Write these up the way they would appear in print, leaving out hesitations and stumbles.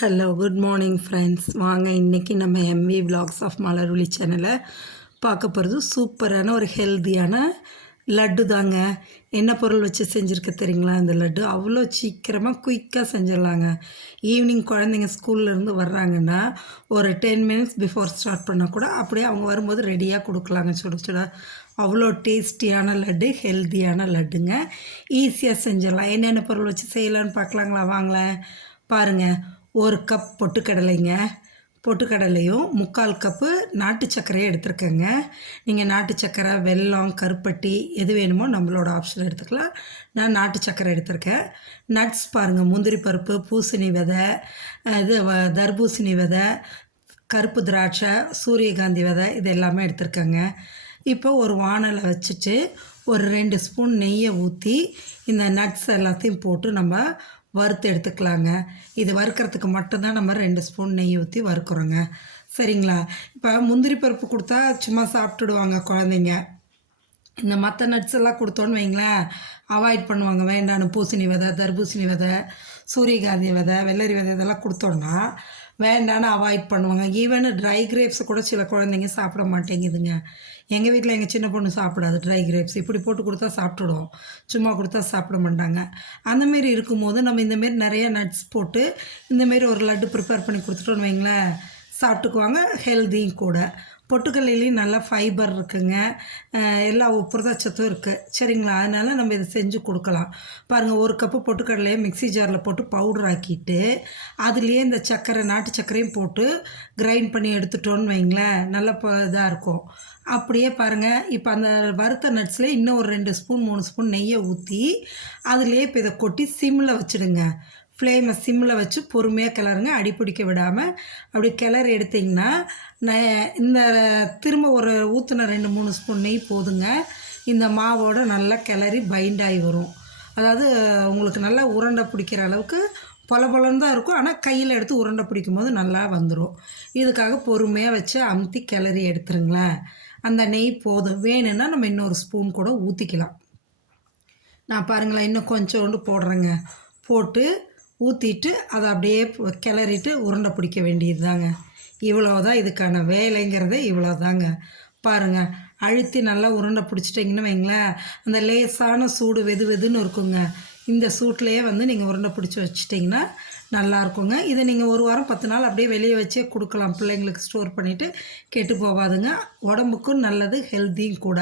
Hello good morning friends. வாங்க இன்றைக்கி நம்ம எம்வி விலாக்ஸ் ஆஃப் மலர்விழி சேனலை பார்க்க போகிறது சூப்பரான ஒரு ஹெல்த்தியான லட்டு தாங்க. என்ன பொருள் வச்சு செஞ்சுருக்க தெரியுங்களா? இந்த லட்டு அவ்வளோ சீக்கிரமாக குயிக்காக செஞ்சிடலாங்க. ஈவினிங் குழந்தைங்க ஸ்கூல்லேருந்து வர்றாங்கன்னா ஒரு 10 மினிட்ஸ் பிஃபோர் ஸ்டார்ட் பண்ணால் கூட அப்படியே அவங்க வரும்போது ரெடியாக கொடுக்கலாங்க சுட சுட. அவ்வளோ டேஸ்டியான லட்டு, ஹெல்த்தியான லட்டுங்க. ஈஸியாக செஞ்சிடலாம். என்னென்ன பொருள் வச்சு செய்யலான்னு பார்க்கலாங்களா? வாங்களேன். பாருங்கள், 1 கப் பொட்டுக்கடலைங்க. பொட்டுக்கடலையும் 3/4 கப்பு நாட்டு சர்க்கரையும் எடுத்துருக்கேங்க. நீங்கள் நாட்டு சர்க்கரை, வெல்லம், கருப்பட்டி எது வேணுமோ நம்மளோட ஆப்ஷன் எடுத்துக்கலாம். நான் நாட்டு சர்க்கரை எடுத்திருக்கேன். நட்ஸ் பாருங்கள், முந்திரி பருப்பு, பூசணி விதை, தர்பூசணி விதை, கருப்பு திராட்சை, சூரியகாந்தி விதை, இது எல்லாமே எடுத்துருக்கேங்க. இப்போ ஒரு வானலை வச்சுட்டு ஒரு 2 ஸ்பூன் நெய்யை ஊற்றி இந்த நட்ஸ் எல்லாத்தையும் போட்டு நம்ம வறுத்து எடுத்துக்கலாங்க. இது வறுக்கிறதுக்கு மட்டும்தான் நம்ம 2 ஸ்பூன் நெய் ஊற்றி வறுக்கிறோங்க. சரிங்களா? இப்போ முந்திரி பருப்பு கொடுத்தா சும்மா சாப்பிட்டுடுவாங்க குழந்தைங்க. இந்த மற்ற நட்ஸ் எல்லாம் கொடுத்தோன்னு வைங்களேன், அவாய்ட் பண்ணுவாங்க. வேண்டான்னு பூசணி விதை, தர்பூசணி விதை, சூரியகாந்தி விதை, வெள்ளரி விதை இதெல்லாம் கொடுத்தோன்னா வேண்டான்னு அவாய்ட் பண்ணுவாங்க. ஈவன் ட்ரை கிரேப்ஸை கூட சில குழந்தைங்க சாப்பிட மாட்டேங்குதுங்க. எங்கள் வீட்டில் எங்கள் சின்ன பொண்ணு சாப்பிடாது ட்ரை கிரேப்ஸ். இப்படி போட்டு கொடுத்தா சாப்பிட்டுடுவோம், சும்மா கொடுத்தா சாப்பிட மாட்டாங்க. அந்தமாரி இருக்கும்போது நம்ம இந்தமாரி நிறையா நட்ஸ் போட்டு இந்தமாரி ஒரு லட்டு ப்ரிப்பேர் பண்ணி கொடுத்துட்டோன்னு வைங்களேன், சாப்பிட்டுக்குவாங்க. ஹெல்தியும் கூட. பொட்டுக்கல்லையிலையும் நல்லா ஃபைபர் இருக்குங்க, எல்லா புரதச்சத்தும் இருக்குது. சரிங்களா? அதனால் நம்ம இதை செஞ்சு கொடுக்கலாம். பாருங்கள், 1 கப்பு பொட்டுக்கடலையை மிக்ஸி ஜாரில் போட்டு பவுடர் ஆக்கிட்டு அதுலேயே இந்த சர்க்கரை, நாட்டு சர்க்கரையும் போட்டு கிரைண்ட் பண்ணி எடுத்துட்டோன்னு வைங்களேன், நல்லா இதாக இருக்கும். அப்படியே பாருங்கள், இப்போ அந்த வறுத்த நட்ஸில் இன்னும் ஒரு 2 ஸ்பூன் 3 ஸ்பூன் நெய்யை ஊற்றி அதுலேயே இப்போ இதை கொட்டி சிம்மில் வச்சுடுங்க. ஃப்ளேமை சிம்மில் வச்சு பொறுமையாக கிளறுங்க, அடிப்பிடிக்க விடாமல். அப்படி கிளறி எடுத்திங்கன்னா இந்த திரும்ப ஒரு ஊற்றின 2-3 ஸ்பூன் நெய் போதுங்க. இந்த மாவோட நல்லா கிளறி பைண்ட் ஆகி வரும். அதாவது உங்களுக்கு நல்லா உருண்டை பிடிக்கிற அளவுக்கு பொலன்னு தான் இருக்கும். ஆனால் கையில் எடுத்து உருண்டை பிடிக்கும் போது நல்லா வந்துடும். இதுக்காக பொறுமையாக வச்சு அமுத்தி கிளறி எடுத்துருங்களேன். அந்த நெய் போதும். வேணும்னா நம்ம இன்னொரு ஸ்பூன் கூட ஊற்றிக்கலாம். நான் பாருங்களேன், இன்னும் கொஞ்சோண்டு போடுறேங்க. போட்டு ஊற்றிட்டு அதை அப்படியே கிளறிட்டு உருண்டை பிடிக்க வேண்டியது தாங்க. இவ்வளோதான் இதுக்கான வேலைங்கிறதே இவ்வளோதாங்க. பாருங்கள், அழுத்தி நல்லா உருண்டை பிடிச்சிட்டிங்கன்னு வைங்களேன், அந்த லேசான சூடு வெது வெதுன்னு இருக்குங்க. இந்த சூட்லேயே நீங்கள் உருண்டை பிடிச்சி வச்சிட்டிங்கன்னா நல்லாயிருக்குங்க. இதை நீங்கள் 1 வாரம் 10 நாள் அப்படியே வெளியே வச்சே கொடுக்கலாம். பிள்ளைங்களுக்கு ஸ்டோர் பண்ணிவிட்டு கெட்டு போகாதுங்க. உடம்புக்கும் நல்லது, ஹெல்த்தியும் கூட.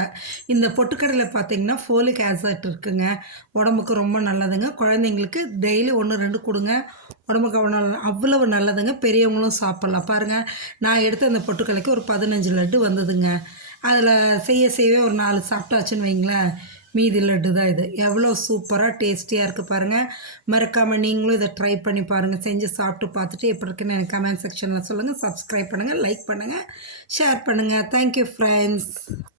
இந்த பொட்டுக்கடலை பார்த்திங்கன்னா ஃபோலிக் ஆசிட் இருக்குங்க, உடம்புக்கு ரொம்ப நல்லதுங்க. குழந்தைங்களுக்கு டெய்லி 1-2 கொடுங்க, உடம்புக்கு அவ்வளவு நல்லதுங்க. பெரியவங்களும் சாப்பிட்லாம். பாருங்கள், நான் எடுத்த அந்த பொட்டுக்கடலைக்கு ஒரு 15 லட்டு வந்ததுங்க. அதில் செய்யவே ஒரு 4 சாப்பிட்டாச்சுன்னு வைங்களேன், மீதி லட்டு தான் இது. எவ்வளோ சூப்பராக டேஸ்டியாக இருக்குது பாருங்கள். மறக்காமல் நீங்களும் இதை ட்ரை பண்ணி பாருங்கள். செஞ்சு சாப்பிட்டு பார்த்துட்டு எப்படி இருக்குன்னு எனக்கு கமெண்ட் செக்ஷனில் சொல்லுங்கள். சப்ஸ்கிரைப் பண்ணுங்கள், லைக் பண்ணுங்கள், ஷேர் பண்ணுங்கள். Thank you friends.